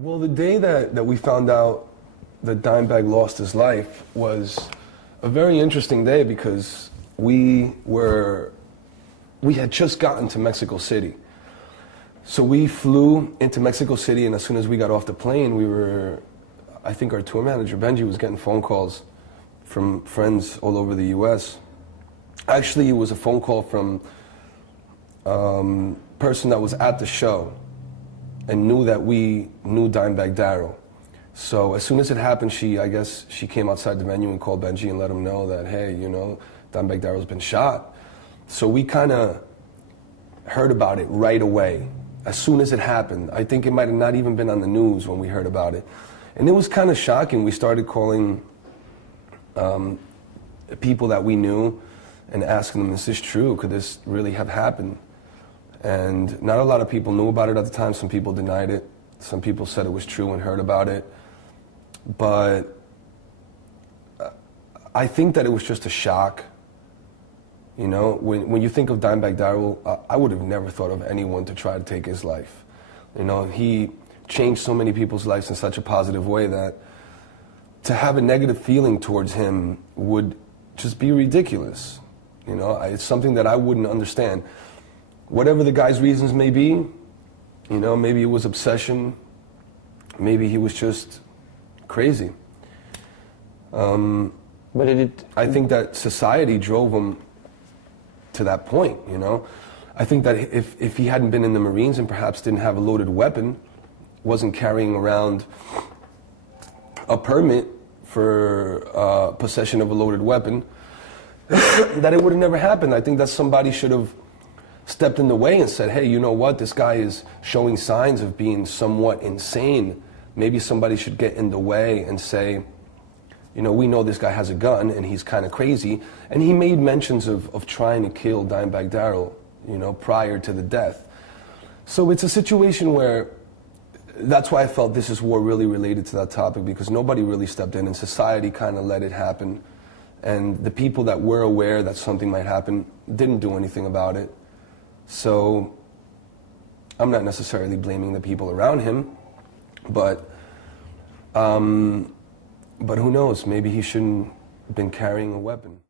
Well, the day that we found out that Dimebag lost his life was a very interesting day because we had just gotten to Mexico City. So we flew into Mexico City, and as soon as we got off the plane, I think our tour manager, Benji, was getting phone calls from friends all over the U.S. Actually, it was a phone call from a person that was at the show and knew that we knew Dimebag Darrell. So as soon as it happened, I guess she came outside the venue and called Benji and let him know that, hey, you know, Dimebag Darrell's been shot. So we kind of heard about it right away. As soon as it happened, I think it might have not even been on the news when we heard about it. And it was kind of shocking. We started calling people that we knew and asking them, is this true? Could this really have happened? And not a lot of people knew about it at the time. Some people denied it. Some people said it was true and heard about it. But I think that it was just a shock. You know, when you think of Dimebag Darrell, I would have never thought of anyone to try to take his life. You know, he changed so many people's lives in such a positive way that to have a negative feeling towards him would just be ridiculous. You know, it's something that I wouldn't understand. Whatever the guy's reasons may be, you know, maybe it was obsession, maybe he was just crazy. But I think that society drove him to that point, you know. I think that if he hadn't been in the Marines and perhaps didn't have a loaded weapon, wasn't carrying around a permit for possession of a loaded weapon, that it would have never happened. I think that somebody should have stepped in the way and said, hey, you know what, this guy is showing signs of being somewhat insane. Maybe somebody should get in the way and say, you know, we know this guy has a gun and he's kind of crazy. And he made mentions of trying to kill Dimebag Darrell, you know, prior to the death. So it's a situation where, that's why I felt This Is War really related to that topic, because nobody really stepped in and society kind of let it happen. And the people that were aware that something might happen didn't do anything about it. So I'm not necessarily blaming the people around him, but who knows, maybe he shouldn't have been carrying a weapon.